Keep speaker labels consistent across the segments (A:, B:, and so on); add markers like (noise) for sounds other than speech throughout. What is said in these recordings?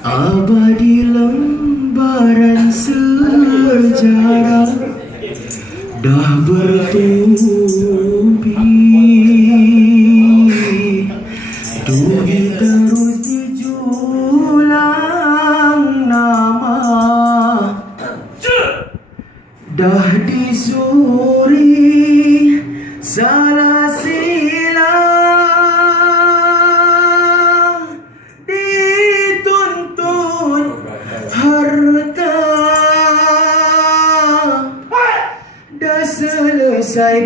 A: Abadi lembaran sejarah Dah bertubi Tugi terus dijulang nama. Dah disuri salah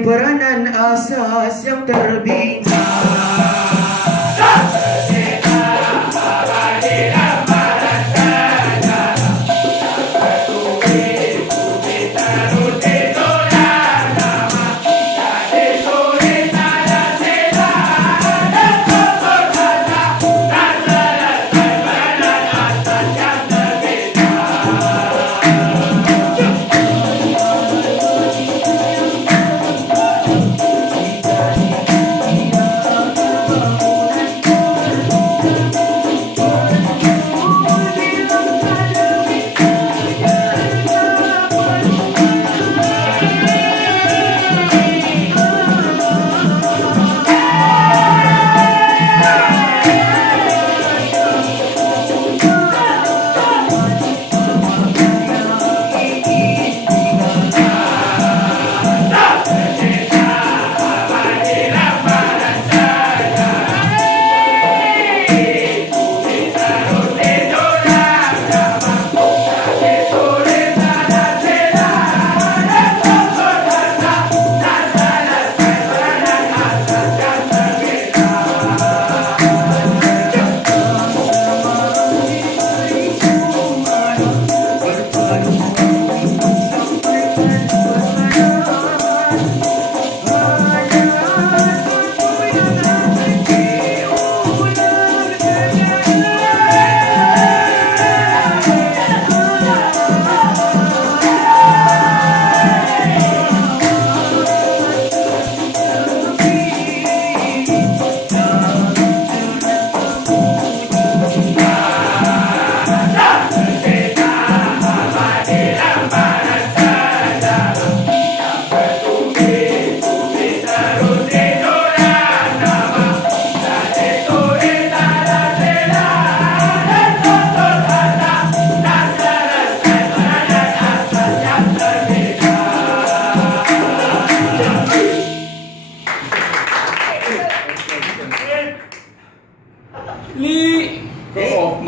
A: peranan asas yang terbina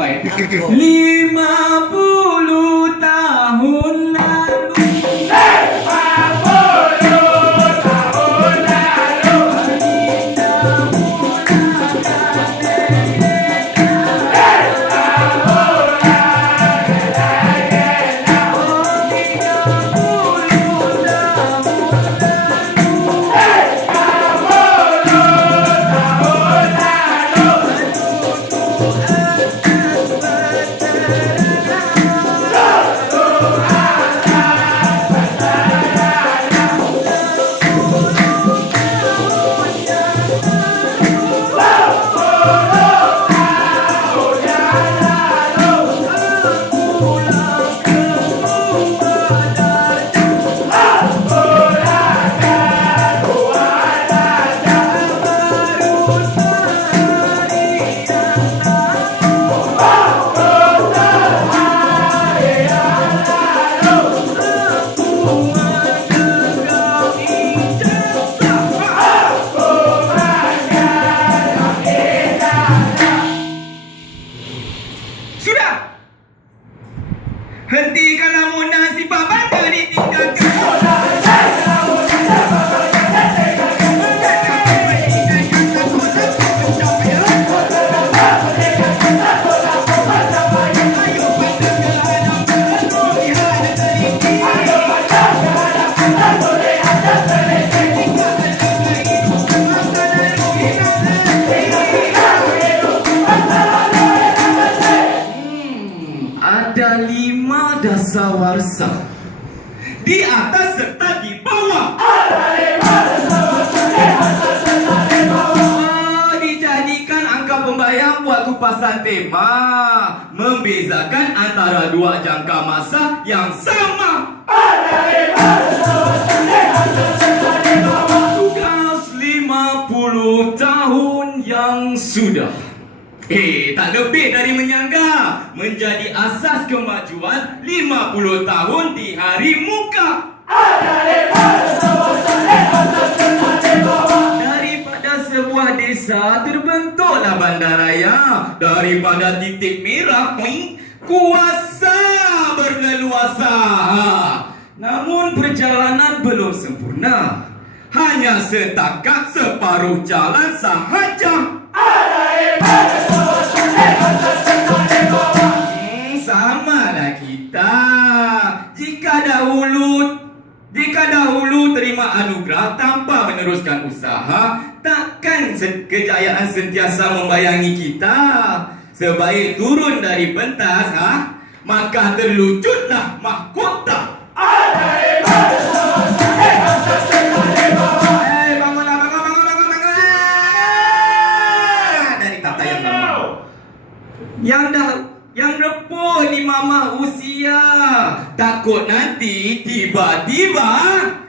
B: part.
A: Lima (laughs) po
B: dasawarsa Di atas serta di bawah. Ah, Dijadikan angka pembayang buat kupasan tema. Membezakan antara dua jangka masa yang sama. Tugas 50 tahun yang sudah Eh, tak lebih dari menyangga Menjadi asas kemajuan 50 tahun di hari muka. Daripada sebuah desa terbentuklah bandaraya Daripada titik merah kuing, Kuasa berleluasa. Namun perjalanan belum sempurna Hanya setakat separuh jalan sahaja Hmm, tanpa meneruskan usaha, takkan kejayaan sentiasa membayangi kita. Sebaik turun dari pentas, ha? maka terlucutlah mahkota. Yang dah yang repuh ni mama usia Takut nanti tiba-tiba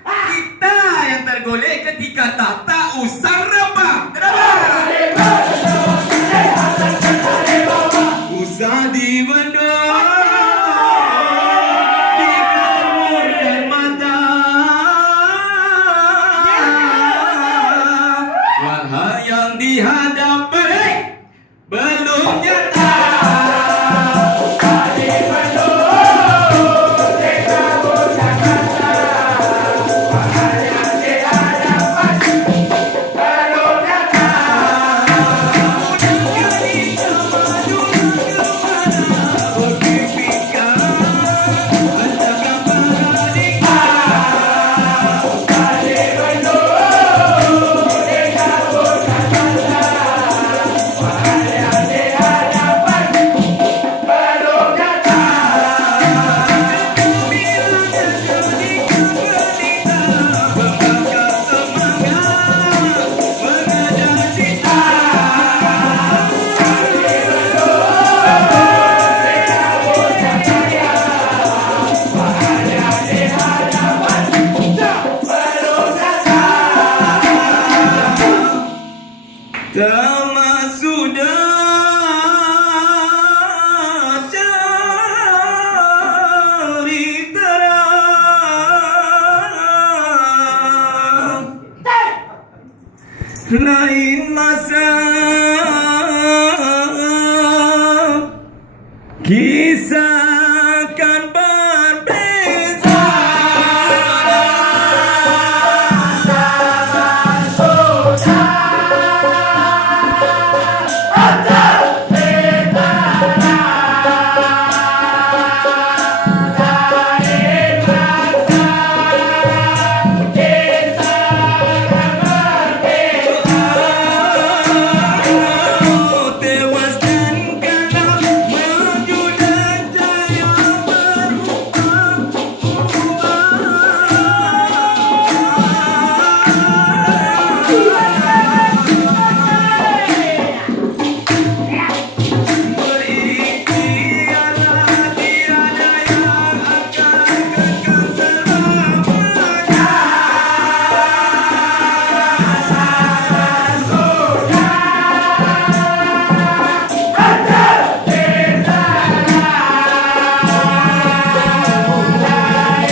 B: Kita yang tergolek ketika tahta usang rebah. Kenapa? La in